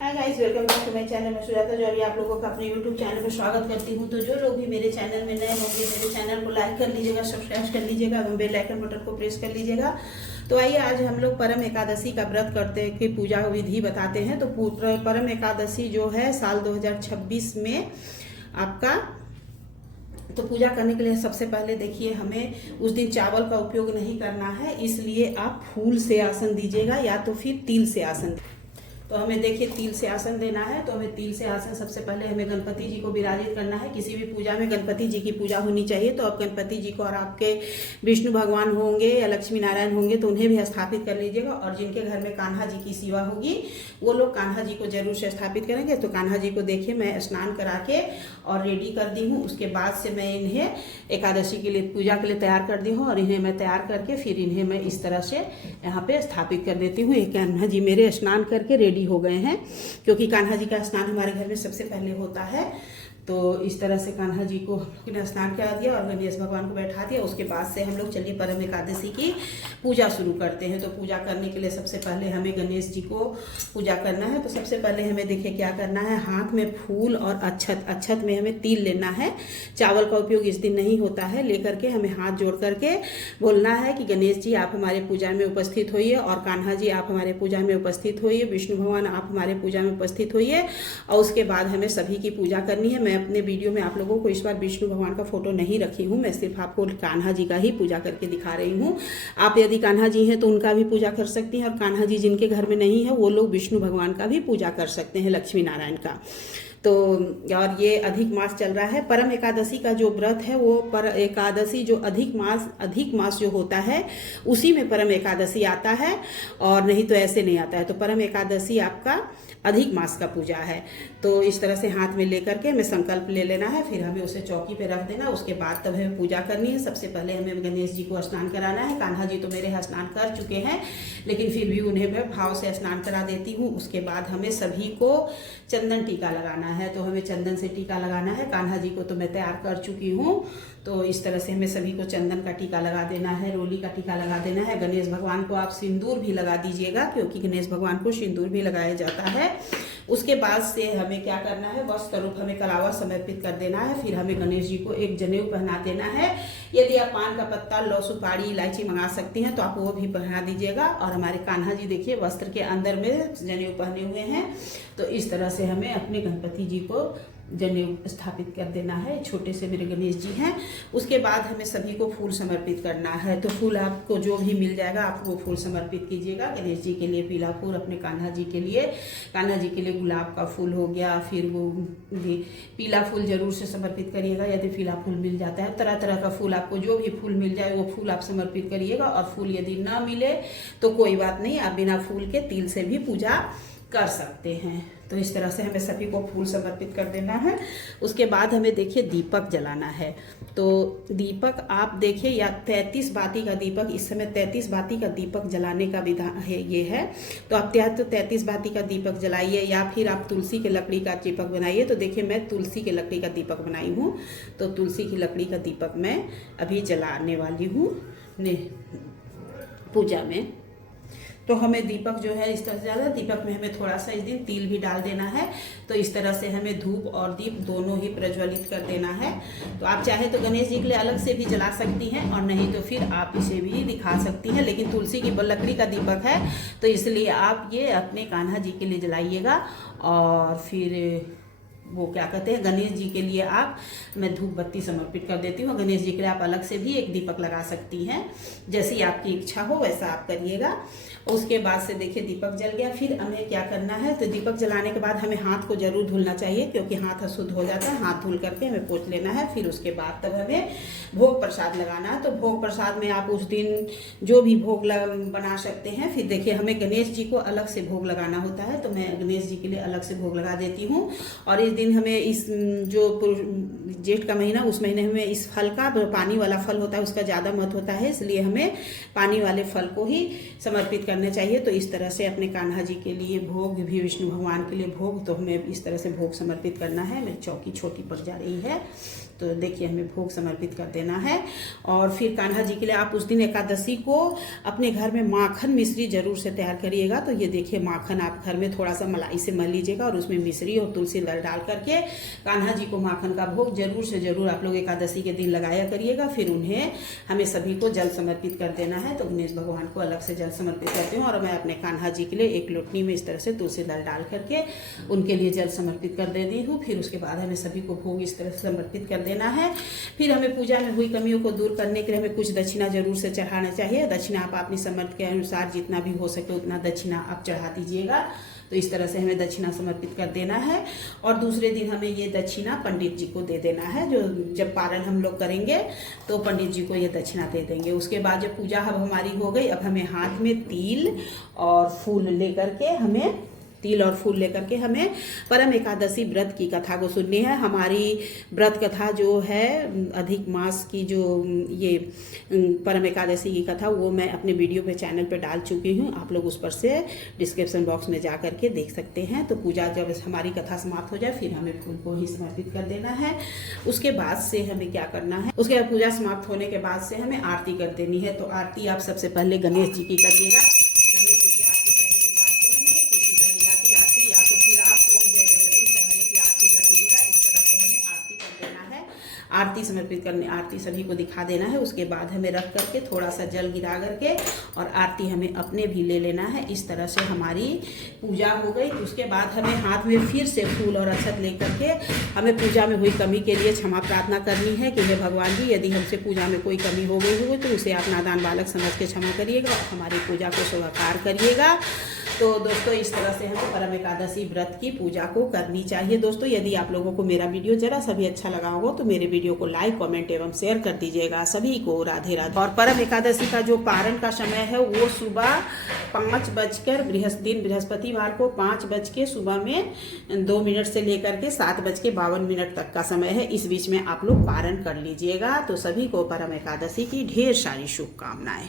Hi guys, welcome back to my channel. मैं सुजाता जौहरी आप लोगों का अपने यूट्यूब चैनल पर स्वागत करती हूं। तो जो लोग भी मेरे चैनल में नए होंगे, मेरे चैनल को लाइक कर लीजिएगा, सब्सक्राइब कर लीजिएगा, बेल आइकन बटन को प्रेस कर लीजिएगा। तो आइए आज हम लोग परम एकादशी का व्रत करते की पूजा विधि बताते हैं। तो परम एकादशी जो है साल 2026 में आपका तो पूजा करने के लिए सबसे पहले देखिए हमें उस दिन चावल का उपयोग नहीं करना है, इसलिए आप फूल से आसन दीजिएगा या तो फिर तिल से आसन। तो हमें देखिए तिल से आसन देना है। तो हमें तिल से आसन सबसे पहले हमें गणपति जी को विराजित करना है। किसी भी पूजा में गणपति जी की पूजा होनी चाहिए। तो आप गणपति जी को और आपके विष्णु भगवान होंगे या लक्ष्मी नारायण होंगे तो उन्हें भी स्थापित कर लीजिएगा। और जिनके घर में कान्हा जी की सेवा होगी वो लोग कान्हा जी को जरूर से स्थापित करेंगे। तो कान्हा जी को देखिए मैं स्नान करा के और रेडी कर दी हूँ। उसके बाद से मैं इन्हें एकादशी के लिए पूजा के लिए तैयार कर दी हूँ और इन्हें मैं तैयार करके फिर इन्हें मैं इस तरह से यहाँ पे स्थापित कर देती हूँ। कान्हा जी मेरे स्नान करके रेडी हो गए हैं, क्योंकि कान्हा जी का स्नान हमारे घर में सबसे पहले होता है। तो इस तरह से कान्हा जी को ने स्नान करा दिया और गणेश भगवान को बैठा दिया। उसके बाद से हम लोग चलिए परम एकादशी की पूजा शुरू करते हैं। तो पूजा करने के लिए सबसे पहले हमें गणेश जी को पूजा करना है। तो सबसे पहले हमें देखिए क्या करना है, हाथ में फूल और अक्षत में हमें तिल लेना है। चावल का उपयोग इस दिन नहीं होता है। लेकर के हमें हाथ जोड़ करके बोलना है कि गणेश जी आप हमारे पूजा में उपस्थित होइए और कान्हा जी आप हमारे पूजा में उपस्थित होइए, विष्णु भगवान आप हमारे पूजा में उपस्थित होइए। और उसके बाद हमें सभी की पूजा करनी है। मैं अपने वीडियो में आप लोगों को इस बार विष्णु भगवान का फोटो नहीं रखी हूँ, मैं सिर्फ आपको कान्हा जी का ही पूजा करके दिखा रही हूँ। आप यदि कान्हा जी हैं तो उनका भी पूजा कर सकती हैं और कान्हा जी जिनके घर में नहीं है वो लोग विष्णु भगवान का भी पूजा कर सकते हैं, लक्ष्मी नारायण का। तो और ये अधिक मास चल रहा है। परम एकादशी का जो व्रत है वो पर एकादशी जो अधिक मास जो होता है उसी में परम एकादशी आता है और नहीं तो ऐसे नहीं आता है। तो परम एकादशी आपका अधिक मास का पूजा है। तो इस तरह से हाथ में लेकर के हमें संकल्प ले लेना है, फिर हमें उसे चौकी पे रख देना। उसके बाद तब हमें पूजा करनी है। सबसे पहले हमें गणेश जी को स्नान कराना है। कान्हा जी तो मेरे यहाँ स्नान कर चुके हैं, लेकिन फिर भी उन्हें मैं भाव से स्नान करा देती हूँ। उसके बाद हमें सभी को चंदन टीका लगाना है। तो हमें चंदन से टीका लगाना है। कान्हा जी को तो मैं तैयार कर चुकी हूँ। तो इस तरह से हमें सभी को चंदन का टीका लगा देना है, रोली का टीका लगा देना है। गणेश भगवान को आप सिंदूर भी लगा दीजिएगा, क्योंकि गणेश भगवान को सिंदूर भी लगाया जाता है। उसके बाद से हमें क्या करना है, वस्त्र रूप हमें कलावा समर्पित कर देना है। फिर हमें गणेश जी को एक जनेऊ पहना देना है। यदि आप पान का पत्ता, लौ, सुपारी, इलायची मंगा सकती हैं तो आप वो भी पहना दीजिएगा। और हमारे कान्हा जी देखिए वस्त्र के अंदर में जनेऊ पहने हुए हैं। तो इस तरह से हमें अपने गणपति जी को जनेऊ स्थापित कर देना है। छोटे से मेरे गणेश जी हैं। उसके बाद हमें सभी को फूल समर्पित करना है। तो फूल आपको जो भी मिल जाएगा आप वो फूल समर्पित कीजिएगा। गणेश जी के लिए पीला फूल, अपने कान्हा जी के लिए गुलाब का फूल हो गया, फिर वो पीला फूल जरूर से समर्पित करिएगा। यदि पीला फूल मिल जाता है, तरह तरह का फूल, आपको जो भी फूल मिल जाए वो फूल आप समर्पित करिएगा। और फूल यदि ना मिले तो कोई बात नहीं, आप बिना फूल के तिल से भी पूजा कर सकते हैं। तो इस तरह से हमें सभी को फूल समर्पित कर देना है। उसके बाद हमें देखिए दीपक जलाना है। तो दीपक आप देखिए या 33 बाती का दीपक, इस समय 33 बाती का दीपक जलाने का विधान है ये है। तो आप तो 33 बाती का दीपक जलाइए या फिर आप तुलसी के लकड़ी का दीपक बनाइए। तो देखिए मैं तुलसी के लकड़ी का दीपक बनाई हूँ। तो तुलसी की लकड़ी का दीपक मैं अभी जलाने वाली हूँ पूजा में। तो हमें दीपक जो है इस तरह से ज़्यादा, दीपक में हमें थोड़ा सा इस दिन तिल भी डाल देना है। तो इस तरह से हमें धूप और दीप दोनों ही प्रज्वलित कर देना है। तो आप चाहे तो गणेश जी के लिए अलग से भी जला सकती हैं और नहीं तो फिर आप इसे भी दिखा सकती हैं। लेकिन तुलसी की लकड़ी का दीपक है तो इसलिए आप ये अपने कान्हा जी के लिए जलाइएगा। और फिर वो क्या कहते हैं, गणेश जी के लिए मैं धूप बत्ती समर्पित कर देती हूँ। गणेश जी के लिए आप अलग से भी एक दीपक लगा सकती हैं, जैसी आपकी इच्छा हो वैसा आप करिएगा। उसके बाद से देखिए दीपक जल गया। फिर हमें क्या करना है, तो दीपक जलाने के बाद हमें हाथ को जरूर धुलना चाहिए, क्योंकि हाथ अशुद्ध हो जाता है। हाथ धुल करके हमें पोंछ लेना है। फिर उसके बाद तब हमें भोग प्रसाद लगाना है। तो भोग प्रसाद में आप उस दिन जो भी भोग बना सकते हैं। फिर देखिए हमें गणेश जी को अलग से भोग लगाना होता है। तो मैं गणेश जी के लिए अलग से भोग लगा देती हूँ। और इस दिन हमें इस जो जेठ का महीना, उस महीने में इस फल का, पानी वाला फल होता है, उसका ज़्यादा महत्व होता है। इसलिए हमें पानी वाले फल को ही समर्पित करना चाहिए। तो इस तरह से अपने कान्हा जी के लिए भोग भी, विष्णु भगवान के लिए भोग, तो हमें इस तरह से भोग समर्पित करना है। मेरी चौकी छोटी पड़ जा रही है। तो देखिए हमें भोग समर्पित कर देना है। और फिर कान्हा जी के लिए आप उस दिन एकादशी को अपने घर में माखन मिश्री जरूर से तैयार करिएगा। तो ये देखिए माखन आप घर में थोड़ा सा मलाई से मल लीजिएगा और उसमें मिश्री और तुलसी दल डाल करके कान्हा जी को माखन का भोग जरूर से जरूर आप लोग एकादशी के दिन लगाया करिएगा। फिर उन्हें हमें सभी को जल समर्पित कर देना है। तो गणेश भगवान को अलग से जल समर्पित करती हूँ और मैं अपने कान्हा जी के लिए एक लोटनी में इस तरह से तुलसी दल डाल करके उनके लिए जल समर्पित कर देती हूँ। फिर उसके बाद हमें सभी को भोग इस तरह से समर्पित कर देना है। फिर हमें पूजा में हुई कमियों को दूर करने के लिए हमें कुछ दक्षिणा जरूर से चढ़ाना चाहिए। दक्षिणा आप अपनी समर्थ के अनुसार जितना भी हो सके उतना दक्षिणा आप चढ़ा दीजिएगा। तो इस तरह से हमें दक्षिणा समर्पित कर देना है। और दूसरे दिन हमें ये दक्षिणा पंडित जी को दे देना है। जो जब पारण हम लोग करेंगे तो पंडित जी को ये दक्षिणा दे देंगे। उसके बाद जब पूजा अब हमारी हो गई, अब हमें हाथ में तिल और फूल लेकर के हमें परम एकादशी व्रत की कथा को सुननी है। हमारी व्रत कथा जो है अधिक मास की, जो ये परम एकादशी की कथा, वो मैं अपने वीडियो पे चैनल पे डाल चुकी हूँ। आप लोग उस पर से डिस्क्रिप्शन बॉक्स में जा करके देख सकते हैं। तो पूजा जब हमारी कथा समाप्त हो जाए फिर हमें फूल को ही समर्पित कर देना है। उसके बाद से हमें क्या करना है, उसके बाद पूजा समाप्त होने के बाद से हमें आरती कर देनी है। तो आरती आप सबसे पहले गणेश जी की करिएगा। गणेश जी की आरती करने के बाद से हमें तुलसी कन्हैया की आरती या तो फिर आप ओम जय जगदीश हरे की आरती कर दीजिएगा। इस तरह से हमें आरती कर देना है। आरती समर्पित करने, आरती सभी को दिखा देना है। उसके बाद हमें रख करके थोड़ा सा जल गिरा करके और आरती हमें अपने भी ले लेना है। इस तरह से हमारी पूजा हो गई। उसके बाद हमें हाथ में फिर से फूल और अक्षत लेकर के हमें पूजा में हुई कमी के लिए क्षमा प्रार्थना करनी है कि हे भगवान जी, यदि हमसे पूजा में कोई कमी हो गई हो तो उसे आप नादान बालक समझ के क्षमा करिएगा और हमारी पूजा को स्वीकार करिएगा। तो दोस्तों इस तरह से हमें परम एकादशी व्रत की पूजा को करनी चाहिए। दोस्तों यदि आप लोगों को मेरा वीडियो जरा सा भी अच्छा लगा होगा तो मेरे वीडियो को लाइक, कमेंट एवं शेयर कर दीजिएगा। सभी को राधे राधे। और परम एकादशी का जो पारण का समय है वो सुबह 5 बजकर बृहस्पतिवार को 5 बज के सुबह में 2 मिनट से लेकर के 7:52 तक का समय है। इस बीच में आप लोग पारण कर लीजिएगा। तो सभी को परम एकादशी की ढेर सारी शुभकामनाएं।